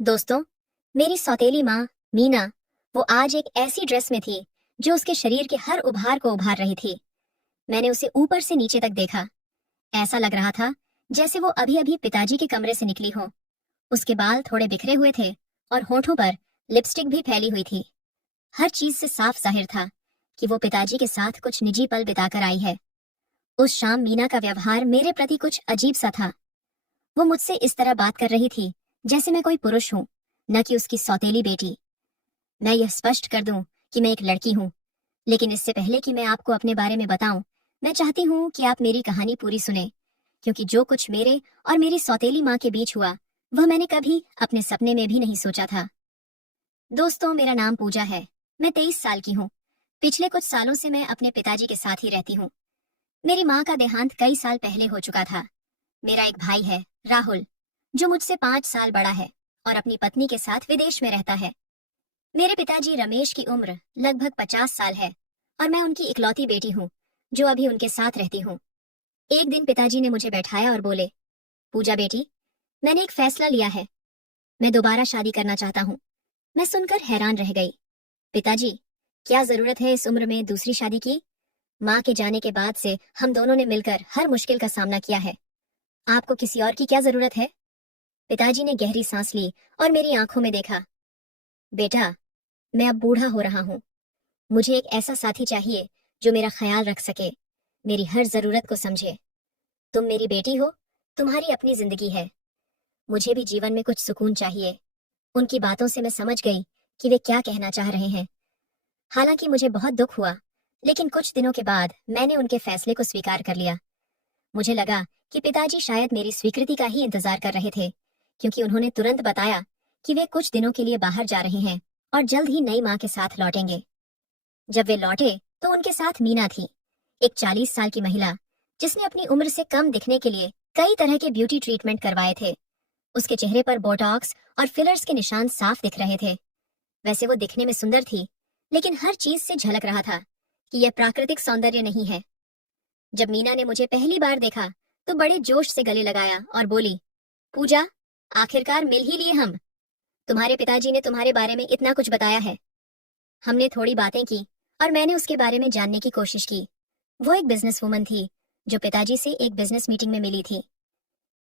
दोस्तों, मेरी सौतेली माँ मीना, वो आज एक ऐसी ड्रेस में थी जो उसके शरीर के हर उभार को उभार रही थी। मैंने उसे ऊपर से नीचे तक देखा। ऐसा लग रहा था जैसे वो अभी अभी पिताजी के कमरे से निकली हो। उसके बाल थोड़े बिखरे हुए थे और होठों पर लिपस्टिक भी फैली हुई थी। हर चीज से साफ जाहिर था कि वो पिताजी के साथ कुछ निजी पल बिताकर आई है। उस शाम मीना का व्यवहार मेरे प्रति कुछ अजीब सा था। वो मुझसे इस तरह बात कर रही थी जैसे मैं कोई पुरुष हूँ, न कि उसकी सौतेली बेटी। मैं यह स्पष्ट कर दूं कि मैं एक लड़की हूँ, लेकिन इससे पहले कि मैं आपको अपने बारे में बताऊं, मैं चाहती हूँ कि आप मेरी कहानी पूरी सुने, क्योंकि जो कुछ मेरे और मेरी सौतेली माँ के बीच हुआ, वह मैंने कभी अपने सपने में भी नहीं सोचा था। दोस्तों, मेरा नाम पूजा है। मैं 23 साल की हूँ। पिछले कुछ सालों से मैं अपने पिताजी के साथ ही रहती हूँ। मेरी माँ का देहांत कई साल पहले हो चुका था। मेरा एक भाई है, राहुल, जो मुझसे 5 साल बड़ा है और अपनी पत्नी के साथ विदेश में रहता है। मेरे पिताजी रमेश की उम्र लगभग 50 साल है और मैं उनकी इकलौती बेटी हूँ, जो अभी उनके साथ रहती हूँ। एक दिन पिताजी ने मुझे बैठाया और बोले, पूजा बेटी, मैंने एक फैसला लिया है। मैं दोबारा शादी करना चाहता हूँ। मैं सुनकर हैरान रह गई। पिताजी, क्या जरूरत है इस उम्र में दूसरी शादी की? माँ के जाने के बाद से हम दोनों ने मिलकर हर मुश्किल का सामना किया है। आपको किसी और की क्या जरूरत है? पिताजी ने गहरी सांस ली और मेरी आंखों में देखा। बेटा, मैं अब बूढ़ा हो रहा हूँ। मुझे एक ऐसा साथी चाहिए जो मेरा ख्याल रख सके, मेरी हर जरूरत को समझे। तुम मेरी बेटी हो, तुम्हारी अपनी जिंदगी है। मुझे भी जीवन में कुछ सुकून चाहिए। उनकी बातों से मैं समझ गई कि वे क्या कहना चाह रहे हैं। हालांकि मुझे बहुत दुख हुआ, लेकिन कुछ दिनों के बाद मैंने उनके फैसले को स्वीकार कर लिया। मुझे लगा कि पिताजी शायद मेरी स्वीकृति का ही इंतजार कर रहे थे, क्योंकि उन्होंने तुरंत बताया कि वे कुछ दिनों के लिए बाहर जा रहे हैं और जल्द ही नई माँ के साथ लौटेंगे। जब वे लौटे तो उनके साथ मीना थी, एक 40 साल की महिला, जिसने अपनी उम्र से कम दिखने के लिए कई तरह के ब्यूटी ट्रीटमेंट करवाए थे। उसके चेहरे पर बोटॉक्स और फिलर्स के निशान साफ दिख रहे थे। वैसे वो दिखने में सुंदर थी, लेकिन हर चीज से झलक रहा था कि यह प्राकृतिक सौंदर्य नहीं है। जब मीना ने मुझे पहली बार देखा तो बड़े जोश से गले लगाया और बोली, पूजा, आखिरकार मिल ही लिए हम। तुम्हारे पिताजी ने तुम्हारे बारे में इतना कुछ बताया है। हमने थोड़ी बातें की और मैंने उसके बारे में जानने की कोशिश की। वो एक बिजनेस वुमन थी जो पिताजी से एक बिजनेस मीटिंग में मिली थी।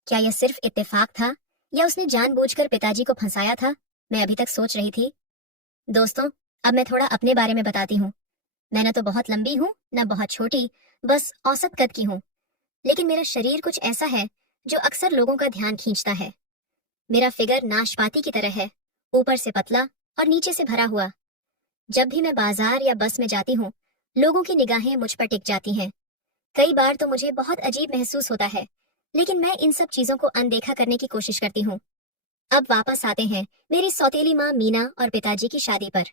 क्या यह सिर्फ इत्तेफाक था या उसने जानबूझकर पिताजी को फंसाया था? मैं अभी तक सोच रही थी। दोस्तों, अब मैं थोड़ा अपने बारे में बताती हूँ। मैं न तो बहुत लंबी हूँ, न बहुत छोटी, बस औसत कद की हूँ। लेकिन मेरा शरीर कुछ ऐसा है जो अक्सर लोगों का ध्यान खींचता है। मेरा फिगर नाशपाती की तरह है, ऊपर से पतला और नीचे से भरा हुआ। जब भी मैं बाजार या बस में जाती हूँ, लोगों की निगाहें मुझ पर टिक जाती हैं। कई बार तो मुझे बहुत अजीब महसूस होता है, लेकिन मैं इन सब चीजों को अनदेखा करने की कोशिश करती हूँ। अब वापस आते हैं मेरी सौतेली माँ मीना और पिताजी की शादी पर।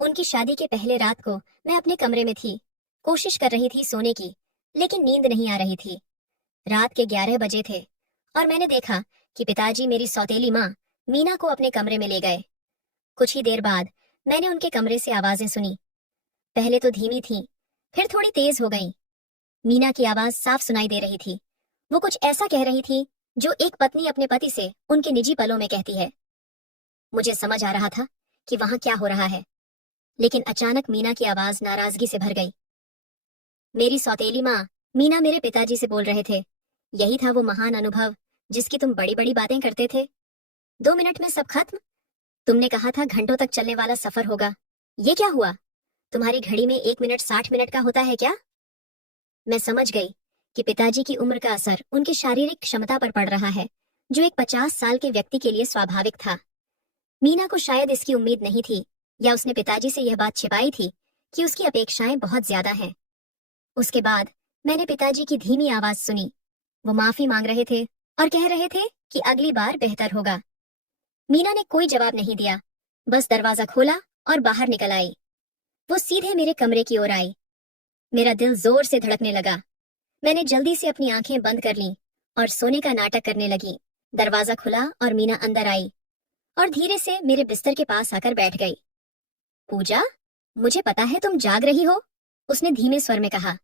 उनकी शादी के पहले रात को मैं अपने कमरे में थी, कोशिश कर रही थी सोने की, लेकिन नींद नहीं आ रही थी। रात के 11 बजे थे और मैंने देखा कि पिताजी मेरी सौतेली माँ मीना को अपने कमरे में ले गए। कुछ ही देर बाद मैंने उनके कमरे से आवाजें सुनी। पहले तो धीमी थी, फिर थोड़ी तेज हो गई। मीना की आवाज साफ सुनाई दे रही थी। वो कुछ ऐसा कह रही थी जो एक पत्नी अपने पति से उनके निजी पलों में कहती है। मुझे समझ आ रहा था कि वहां क्या हो रहा है, लेकिन अचानक मीना की आवाज नाराजगी से भर गई। मेरी सौतेली माँ, मीना मेरे पिताजी से बोल रहे थे। यही था वो महान अनुभव जिसकी तुम बड़ी बड़ी बातें करते थे। 2 मिनट में सब खत्म। तुमने कहा था घंटों तक चलने वाला सफर होगा। ये क्या हुआ? तुम्हारी घड़ी में 1 मिनट 60 मिनट का होता है क्या? मैं समझ गई कि पिताजी की उम्र का असर उनकी शारीरिक क्षमता पर पड़ रहा है, जो एक 50 साल के व्यक्ति के लिए स्वाभाविक था। मीना को शायद इसकी उम्मीद नहीं थी, या उसने पिताजी से यह बात छिपाई थी कि उसकी अपेक्षाएं बहुत ज्यादा हैं। उसके बाद मैंने पिताजी की धीमी आवाज सुनी। वो माफी मांग रहे थे और कह रहे थे कि अगली बार बेहतर होगा। मीना ने कोई जवाब नहीं दिया, बस दरवाजा खोला और बाहर निकल आई। वो सीधे मेरे कमरे की ओर आई। मेरा दिल जोर से धड़कने लगा। मैंने जल्दी से अपनी आंखें बंद कर लीं और सोने का नाटक करने लगी। दरवाजा खुला और मीना अंदर आई और धीरे से मेरे बिस्तर के पास आकर बैठ गई। पूजा, मुझे पता है तुम जाग रही हो, उसने धीमे स्वर में कहा।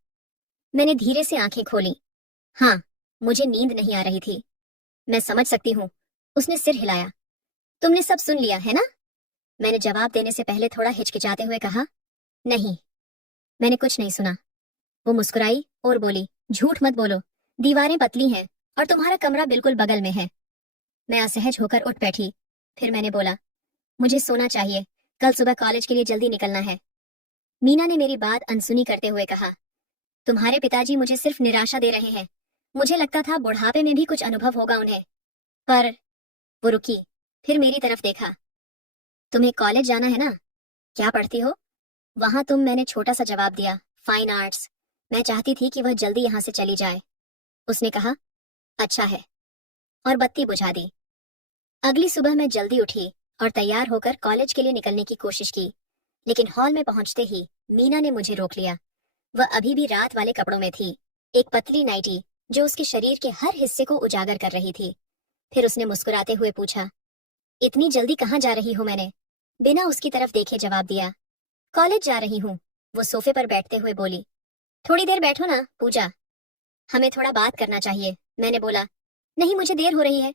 मैंने धीरे से आंखें खोली। हाँ, मुझे नींद नहीं आ रही थी। मैं समझ सकती हूँ, उसने सिर हिलाया। तुमने सब सुन लिया है ना? मैंने जवाब देने से पहले थोड़ा हिचकिचाते हुए कहा, नहीं, मैंने कुछ नहीं सुना। वो मुस्कुराई और बोली, झूठ मत बोलो, दीवारें पतली हैं और तुम्हारा कमरा बिल्कुल बगल में है। मैं असहज होकर उठ बैठी। फिर मैंने बोला, मुझे सोना चाहिए, कल सुबह कॉलेज के लिए जल्दी निकलना है। मीना ने मेरी बात अनसुनी करते हुए कहा, तुम्हारे पिताजी मुझे सिर्फ निराशा दे रहे हैं। मुझे लगता था बुढ़ापे में भी कुछ अनुभव होगा उन्हें। पर वो रुकी, फिर मेरी तरफ देखा। तुम्हें कॉलेज जाना है ना? क्या पढ़ती हो? वहां तुम, मैंने छोटा सा जवाब दिया, फाइन आर्ट्स। मैं चाहती थी कि वह जल्दी यहाँ से चली जाए। उसने कहा, अच्छा है, और बत्ती बुझा दी। अगली सुबह मैं जल्दी उठी और तैयार होकर कॉलेज के लिए निकलने की कोशिश की, लेकिन हॉल में पहुंचते ही मीना ने मुझे रोक लिया। वह अभी भी रात वाले कपड़ों में थी, एक पतली नाइटी जो उसके शरीर के हर हिस्से को उजागर कर रही थी। फिर उसने मुस्कुराते हुए पूछा, इतनी जल्दी कहाँ जा रही हो? मैंने बिना उसकी तरफ देखे जवाब दिया, कॉलेज जा रही हूँ। वो सोफे पर बैठते हुए बोली, थोड़ी देर बैठो ना पूजा, हमें थोड़ा बात करना चाहिए। मैंने बोला, नहीं, मुझे देर हो रही है,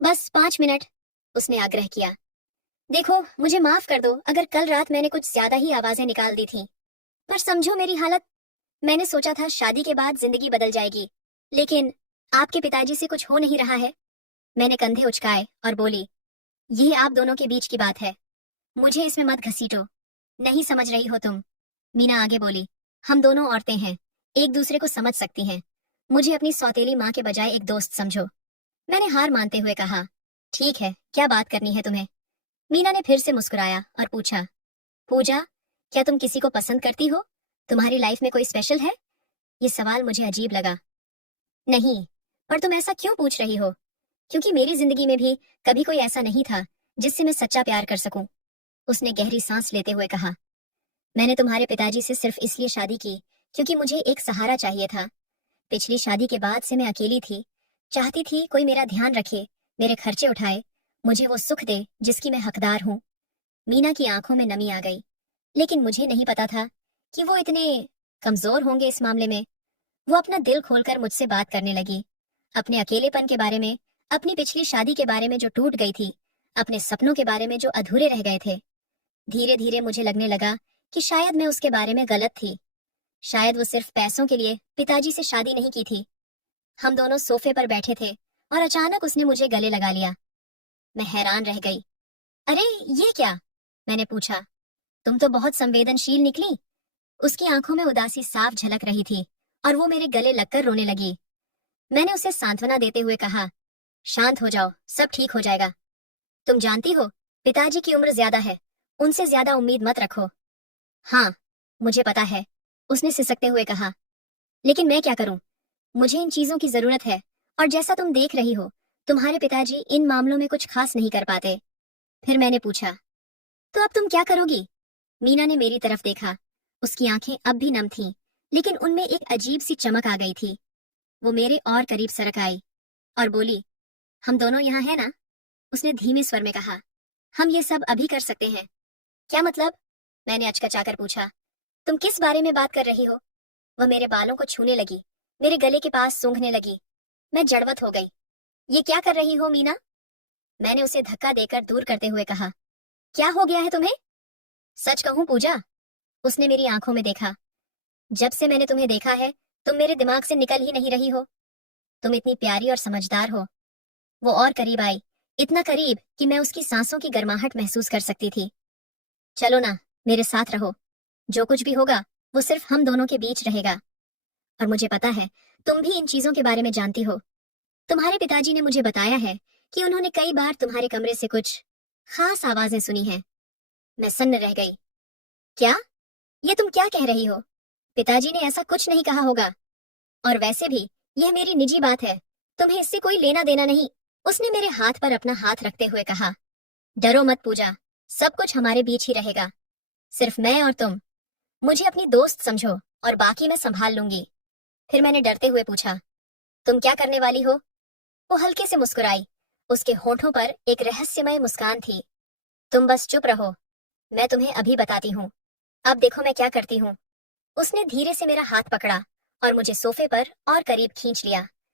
बस 5 मिनट। उसने आग्रह किया, देखो, मुझे माफ कर दो अगर कल रात मैंने कुछ ज्यादा ही आवाजें निकाल दी थी, पर समझो मेरी हालत। मैंने सोचा था शादी के बाद जिंदगी बदल जाएगी, लेकिन आपके पिताजी से कुछ हो नहीं रहा है। मैंने कंधे उचकाए और बोली, ये आप दोनों के बीच की बात है, मुझे इसमें मत घसीटो। नहीं समझ रही हो तुम। मीना आगे बोली, हम दोनों औरतें हैं, एक दूसरे को समझ सकती हैं। मुझे अपनी सौतेली माँ के बजाय एक दोस्त समझो। मैंने हार मानते हुए कहा, ठीक है, क्या बात करनी है तुम्हें? मीना ने फिर से मुस्कुराया और पूछा, पूजा, क्या तुम किसी को पसंद करती हो? तुम्हारी लाइफ में कोई स्पेशल है? ये सवाल मुझे अजीब लगा। नहीं, पर तुम ऐसा क्यों पूछ रही हो? क्योंकि मेरी जिंदगी में भी कभी कोई ऐसा नहीं था जिससे मैं सच्चा प्यार कर सकूं। उसने गहरी सांस लेते हुए कहा, मैंने तुम्हारे पिताजी से सिर्फ इसलिए शादी की क्योंकि मुझे एक सहारा चाहिए था। पिछली शादी के बाद से मैं अकेली थी, चाहती थी कोई मेरा ध्यान रखे, मेरे खर्चे उठाए, मुझे वो सुख दे जिसकी मैं हकदार हूँ। मीना की आंखों में नमी आ गई, लेकिन मुझे नहीं पता था कि वो इतने कमजोर होंगे इस मामले में। वो अपना दिल खोलकर मुझसे बात करने लगी, अपने अकेलेपन के बारे में, अपनी पिछली शादी के बारे में जो टूट गई थी, अपने सपनों के बारे में जो अधूरे रह गए थे। धीरे धीरे मुझे लगने लगा कि शायद मैं उसके बारे में गलत थी। शायद वो सिर्फ पैसों के लिए पिताजी से शादी नहीं की थी। हम दोनों सोफे पर बैठे थे और अचानक उसने मुझे गले लगा लिया। मैं हैरान रह गई। अरे, ये क्या? मैंने पूछा, तुम तो बहुत संवेदनशील निकली। उसकी आंखों में उदासी साफ झलक रही थी और वो मेरे गले लगकर रोने लगी। मैंने उसे सांत्वना देते हुए कहा, शांत हो जाओ, सब ठीक हो जाएगा। तुम जानती हो, पिताजी की उम्र ज्यादा है, उनसे ज्यादा उम्मीद मत रखो। हाँ, मुझे पता है, उसने सिसकते हुए कहा, लेकिन मैं क्या करूं? मुझे इन चीजों की जरूरत है, और जैसा तुम देख रही हो, तुम्हारे पिताजी इन मामलों में कुछ खास नहीं कर पाते। फिर मैंने पूछा, तो अब तुम क्या करोगी? मीना ने मेरी तरफ देखा। उसकी आंखें अब भी नम थीं, लेकिन उनमें एक अजीब सी चमक आ गई थी। वो मेरे और करीब सरक आई और बोली, हम दोनों यहाँ हैं ना? उसने धीमे स्वर में कहा, हम ये सब अभी कर सकते हैं। क्या मतलब? मैंने अचकचाकर पूछा, तुम किस बारे में बात कर रही हो? वह मेरे बालों को छूने लगी, मेरे गले के पास सूंघने लगी। मैं जड़वत हो गई। ये क्या कर रही हो मीना? मैंने उसे धक्का देकर दूर करते हुए कहा, क्या हो गया है तुम्हें? सच कहूं पूजा, उसने मेरी आंखों में देखा, जब से मैंने तुम्हें देखा है, तुम मेरे दिमाग से निकल ही नहीं रही हो। तुम इतनी प्यारी और समझदार हो। वो और करीब आई, इतना करीब कि मैं उसकी सांसों की गर्माहट महसूस कर सकती थी। चलो ना, मेरे साथ रहो। जो कुछ भी होगा वो सिर्फ हम दोनों के बीच रहेगा। और मुझे पता है, तुम भी इन चीजों के बारे में जानती हो। तुम्हारे पिताजी ने मुझे बताया है कि उन्होंने कई बार तुम्हारे कमरे से कुछ खास आवाजें सुनी हैं। मैं सन्न रह गई। क्या? ये तुम क्या कह रही हो? पिताजी ने ऐसा कुछ नहीं कहा होगा। और वैसे भी यह मेरी निजी बात है, तुम्हें इससे कोई लेना देना नहीं। उसने मेरे हाथ पर अपना हाथ रखते हुए कहा, डरो मत पूजा, सब कुछ हमारे बीच ही रहेगा, सिर्फ मैं और तुम। मुझे अपनी दोस्त समझो और बाकी मैं संभाल लूंगी। फिर मैंने डरते हुए पूछा, तुम क्या करने वाली हो? वो हल्के से मुस्कुराई, उसके होठों पर एक रहस्यमय मुस्कान थी। तुम बस चुप रहो, मैं तुम्हें अभी बताती हूँ। अब देखो मैं क्या करती हूँ। उसने धीरे से मेरा हाथ पकड़ा और मुझे सोफे पर और करीब खींच लिया।